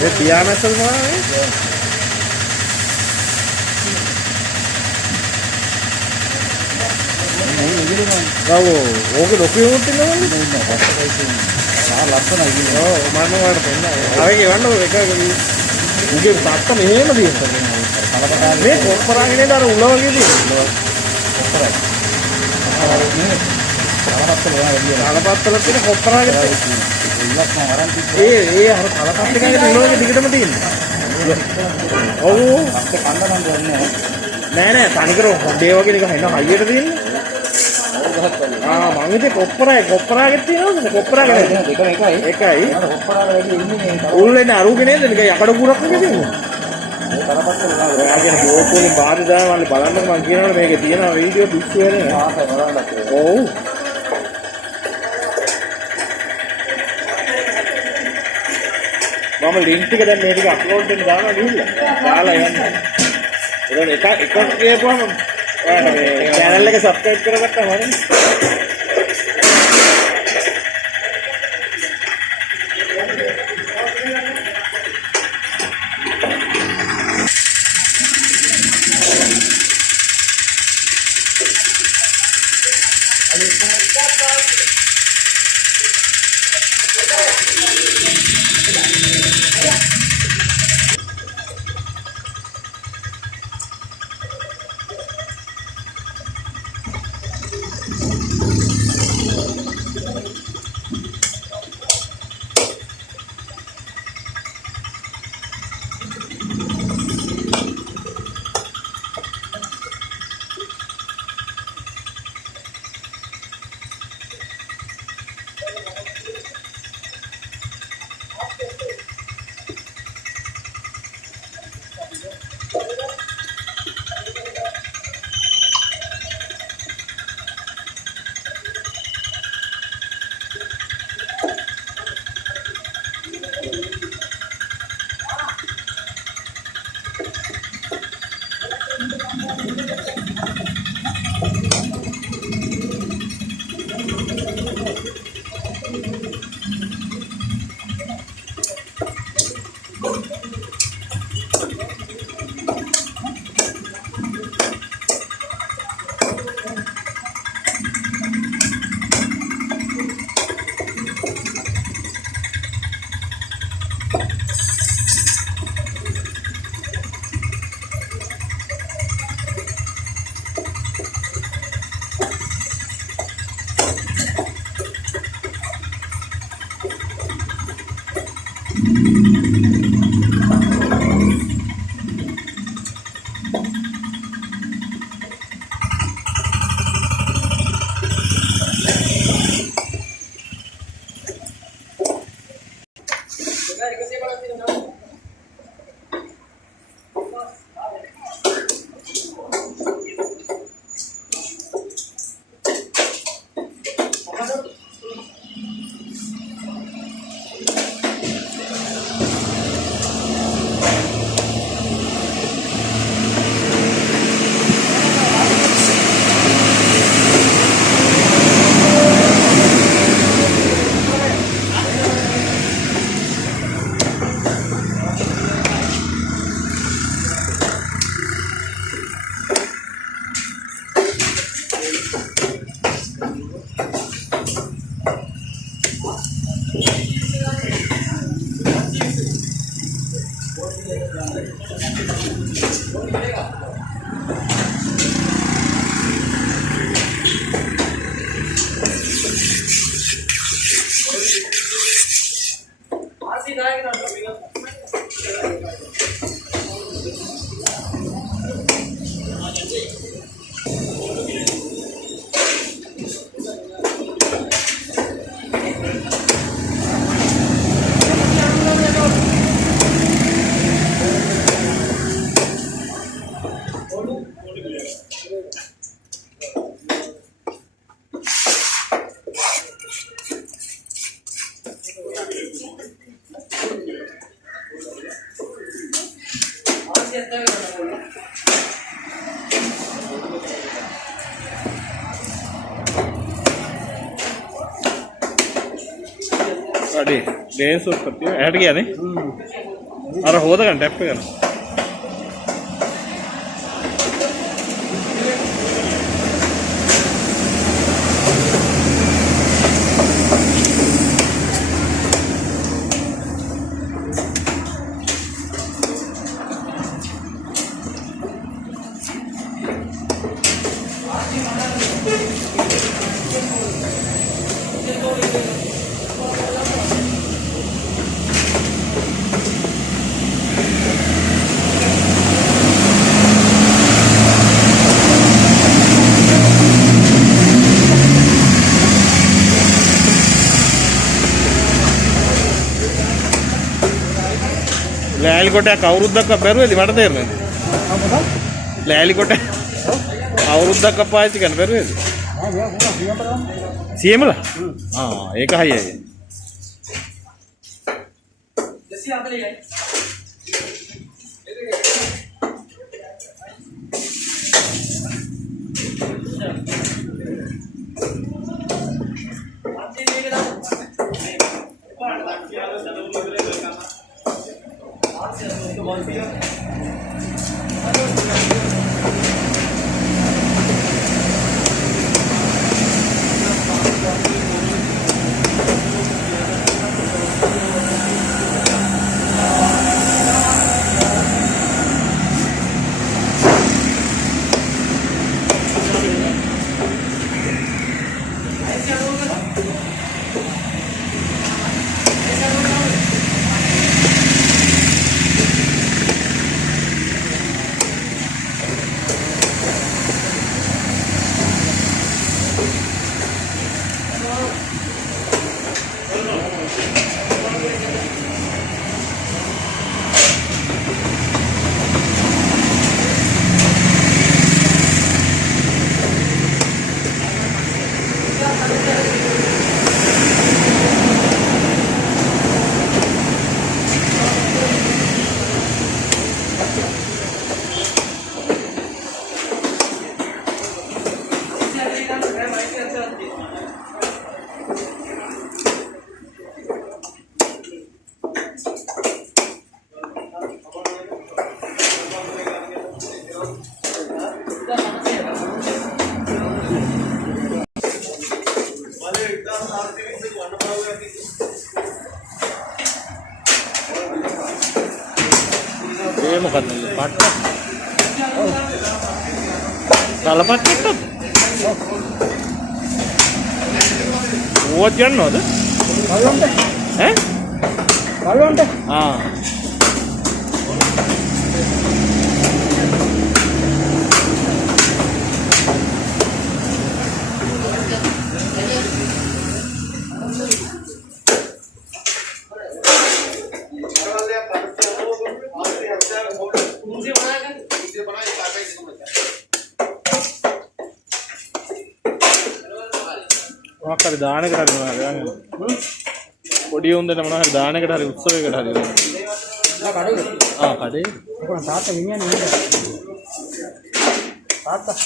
ये पिया में चल रहा है वो ओके लोके होते ना लक्षण मानो अवे इवंडो मुझे पट्ट मेम दी मैं कोपरागने दार उलवगे කලපත්තලත් කොප්පරාගෙන ඒ අර කලපත් එකේ උලවගේ දිගටම තියෙන්නේ. ඔව් අපේ කන්න නම් දෙන්නේ නෑ තනිකර හොඩේ වගේ නිකන් එන හයියට තියෙන්නේ. මම හිතේ කොප්පරාගෙත් තියෙනවද? කොප්පරාගෙන එකයි. කොප්පරාල වැඩි ඉන්නේ උල්ලෙන් අරුගේ නේද? නිකන් යකඩ කුරක් වගේ තියෙන්නේ. ඒ කලපත්තල වාගෙන බෝකෝලේ බාරි දාවන්නේ බලන්න මම කියනවනේ මේකේ තියෙන වීඩියෝ පිස්සු වෙනේ. ඔව් මම ලින්ක් එක දැන් මේ ටික අප්ලෝඩ් දෙන්න දානවා ගිහිල්ලා. දාලා යන්න. ඒක එකක් කියපුවම ඔයාලා මේ channel එක subscribe කරගත්තාම හරිනේ. अरे डेढ़ सौ करती है ऐड किया नहीं अरे होता घंटे पे करना लैली कोटे कवरुद्दक पेरुवेदी मट तेरने लैली कोटे कवरुद्दक पायची कन पेरुवेदी सीएमला हां ඒක හයියයි ये මොකක්ද පාට තලපත් එක්කද ඕවත් යන්නවද බලන්න ඈ බලන්න ආ මොකක්ද දානකට හරි මොනවද පොඩි උන්දට මොනවද දානකට හරි උත්සවයකට හරි කඩේ කොහොමද තාත්තා මිනිහන්නේ තාත්තා